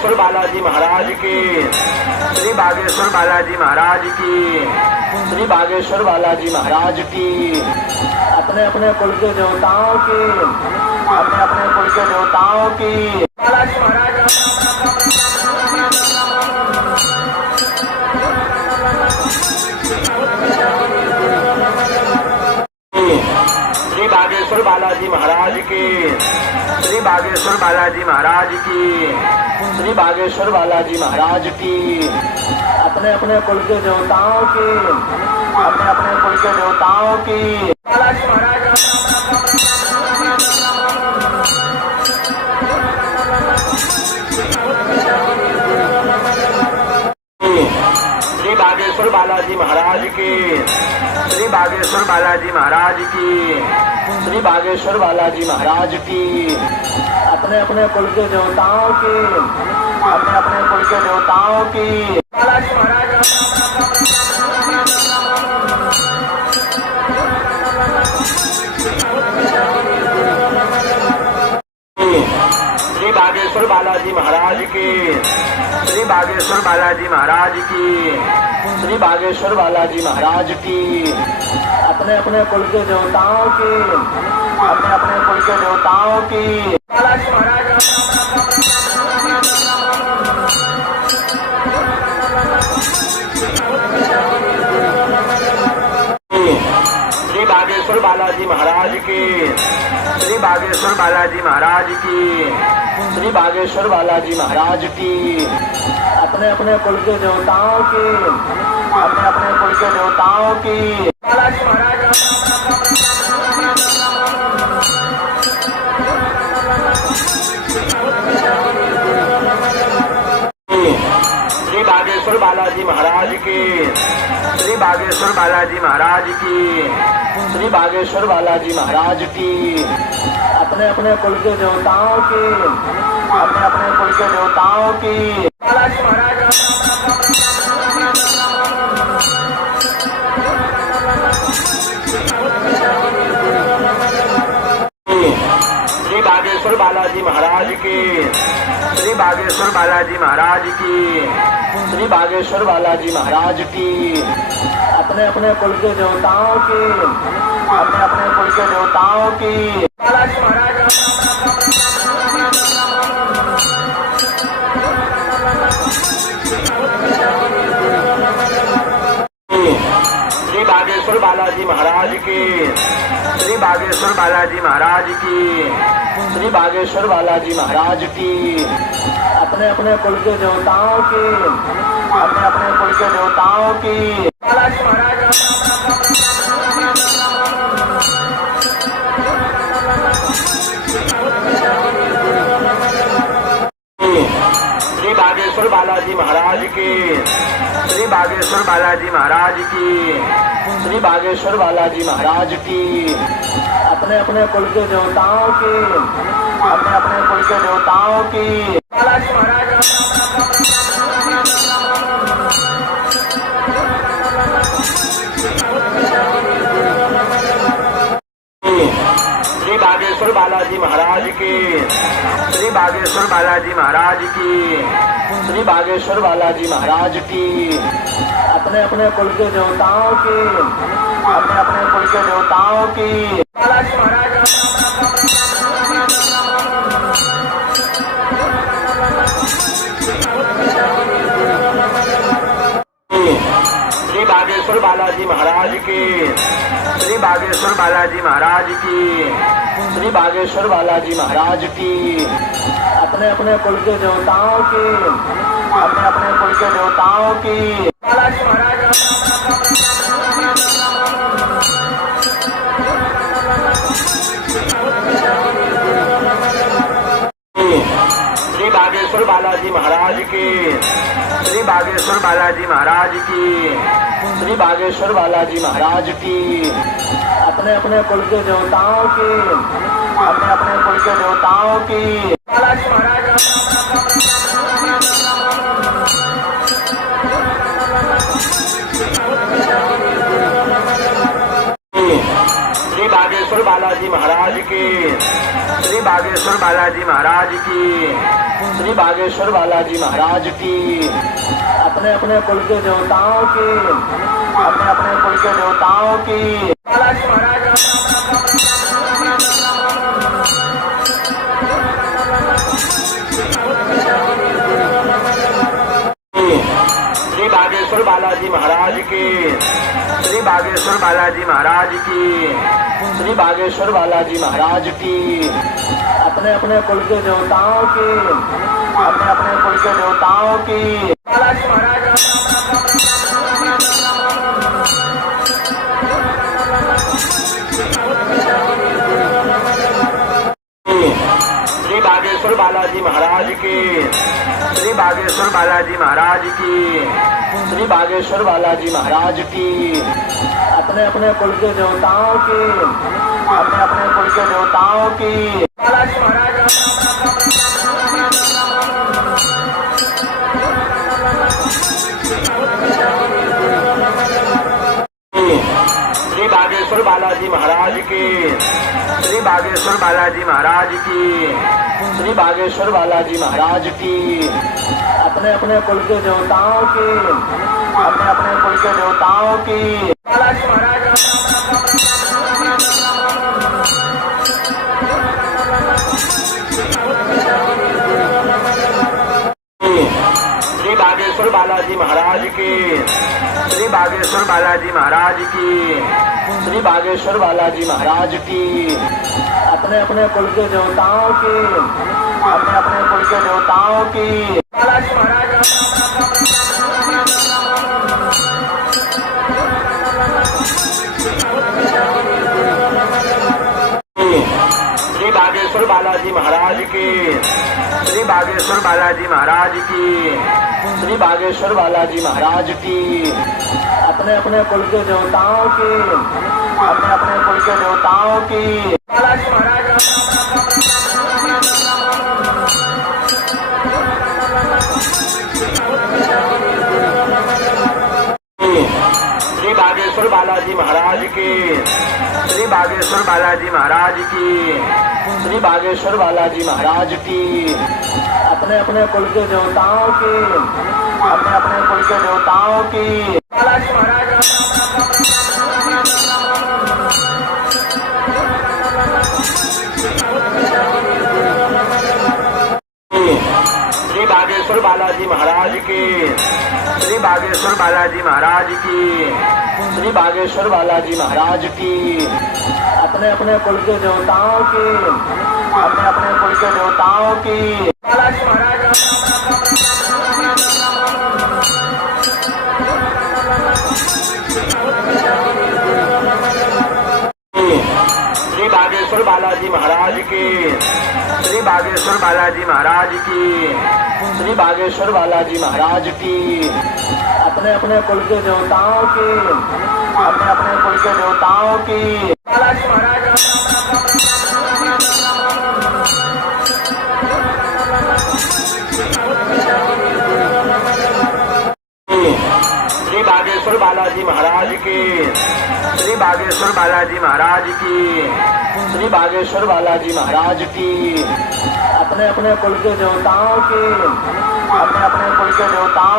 बागेश्वर बालाजी महाराज की, श्री बागेश्वर बालाजी महाराज की, श्री बागेश्वर बालाजी महाराज की। अपने अपने कुल के देवताओं की, अपने अपने कुल के देवताओं की। बालाजी महाराज श्री बागेश्वर बालाजी महाराज की, श्री बागेश्वर बालाजी महाराज की, श्री बागेश्वर बालाजी महाराज की। अपने अपने कुल के देवताओं की, अपने अपने कुल के देवताओं की। बालाजी महाराज श्री बागेश्वर बालाजी महाराज की, श्री बागेश्वर बालाजी महाराज की, श्री बागेश्वर बालाजी महाराज की। अपने अपने कुल के देवताओं की, अपने अपने कुल के देवताओं की। बालाजी महाराज श्री बागेश्वर बालाजी महाराज की, श्री बागेश्वर बालाजी महाराज की, श्री बागेश्वर बालाजी महाराज की। अपने अपने कुल के देवताओं की, अपने अपने कुल के देवताओं की। बालाजी महाराज श्री बागेश्वर बालाजी महाराज की, श्री बागेश्वर बालाजी महाराज की, श्री बागेश्वर बालाजी महाराज की। अपने अपने कुल के देवताओं की, अपने अपने कुल के देवताओं की। बालाजी महाराज श्री बागेश्वर बालाजी महाराज की, श्री बागेश्वर बालाजी महाराज की, श्री बागेश्वर बालाजी महाराज की। अपने अपने कुल के देवताओं की, अपने अपने कुल के देवताओं की। बालाजी महाराज श्री बागेश्वर बालाजी महाराज की, श्री बागेश्वर बालाजी महाराज की, श्री बागेश्वर बालाजी महाराज की। अपने अपने कुल के देवताओं की, अपने अपने कुल के देवताओं की। बालाजी महाराज श्री बागेश्वर बालाजी महाराज की, श्री बागेश्वर बालाजी महाराज की, श्री बागेश्वर बालाजी महाराज की। अपने अपने कुल के देवताओं की, अपने अपने कुल के देवताओं की। बालाजी महाराज श्री बागेश्वर बालाजी महाराज की, श्री बागेश्वर बालाजी महाराज की, श्री बागेश्वर बालाजी महाराज की। अपने अपने कुल के देवताओं की, अपने अपने कुल के देवताओं की। बालाजी महाराज श्री बागेश्वर बालाजी महाराज की, श्री बागेश्वर बालाजी महाराज की, श्री बागेश्वर बालाजी महाराज की। अपने अपने कुल के देवताओं की, अपने अपने कुल के देवताओं की। बालाजी महाराज श्री बागेश्वर बालाजी महाराज की, श्री बागेश्वर बालाजी महाराज की, श्री बागेश्वर बालाजी महाराज की। अपने अपने कुल के देवताओं की, अपने अपने कुल के देवताओं की। बालाजी महाराज श्री बागेश्वर बालाजी महाराज की, श्री बागेश्वर बालाजी महाराज की, श्री बागेश्वर बालाजी महाराज की। अपने अपने कुल के देवताओं की, अपने अपने कुल के देवताओं की। बालाजी महाराज श्री बागेश्वर बालाजी महाराज की, श्री श्री बागेश्वर बालाजी महाराज की, श्री बागेश्वर बालाजी महाराज की। अपने अपने कुल के देवताओं की, अपने अपने कुल के देवताओं की। बालाजी महाराज श्री बागेश्वर बालाजी महाराज की, श्री बागेश्वर बालाजी महाराज की, श्री बागेश्वर बालाजी महाराज की। अपने अपने कुल के देवताओं की, अपने अपने कुल के देवताओं की। बालाजी महाराज श्री बागेश्वर बालाजी महाराज की, श्री बागेश्वर बालाजी महाराज की, श्री बागेश्वर बालाजी महाराज की। अपने अपने कुल के देवताओं की, अपने अपने कुल के देवताओं की। बालाजी महाराज श्री बागेश्वर बालाजी महाराज की, श्री बागेश्वर बालाजी महाराज की, श्री बागेश्वर बालाजी महाराज की। अपने अपने कुल के देवताओं की, अपने अपने कुल के देवताओं की। बालाजी महाराज श्री बागेश्वर बालाजी महाराज की, श्री बागेश्वर बालाजी महाराज की, श्री बागेश्वर बालाजी महाराज की। अपने अपने कुल के देवताओं की, अपने अपने कुल के देवताओं की। बालाजी महाराज श्री बागेश्वर बालाजी महाराज की, श्री बागेश्वर बालाजी महाराज की, श्री बागेश्वर बालाजी महाराज की। अपने अपने कुल के देवताओं की, अपने अपने कुल के देवताओं की। बालाजी महाराज श्री बागेश्वर बालाजी महाराज की, श्री बागेश्वर बालाजी महाराज की, श्री बागेश्वर बालाजी महाराज की। अपने अपने कुल के देवताओं की, अपने अपने कुल के देवताओं की। बालाजी महाराज श्री बागेश्वर बालाजी महाराज की, श्री बागेश्वर बालाजी महाराज की, श्री बागेश्वर बालाजी महाराज की। अपने अपने कुल के देवताओं की, अपने अपने कुल के देवताओं की। बालाजी महाराज श्री बागेश्वर बालाजी महाराज की, श्री बागेश्वर बालाजी महाराज की, श्री बागेश्वर बालाजी महाराज की। अपने अपने कुल के देवताओं की, अपने अपने कुल के देवताओं की। बालाजी महाराज श्री बागेश्वर बालाजी महाराज की, श्री बागेश्वर बालाजी महाराज की, श्री बागेश्वर बालाजी महाराज की। अपने अपने कुल के देवताओं की, अपने अपने कुल के देवताओं